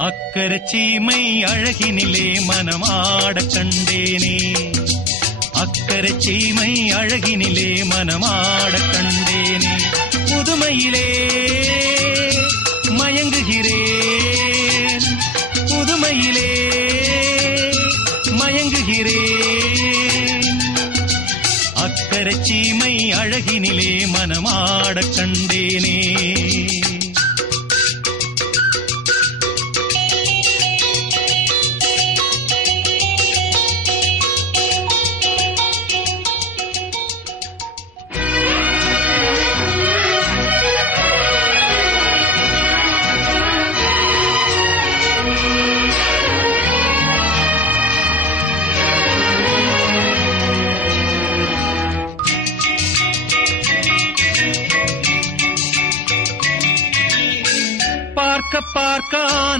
அக்கர சீமை அழகினிலே மனமாட கண்டேனே. அக்கர சீமை அழகினிலே மனமாட கண்டேனே. புதுமையிலே மயங்குகிறேன். புதுமையிலே மயங்குகிறேன். அக்கர சீமை அழகினிலே மனமாட கண்டேனே. பார்க்க பார்க்க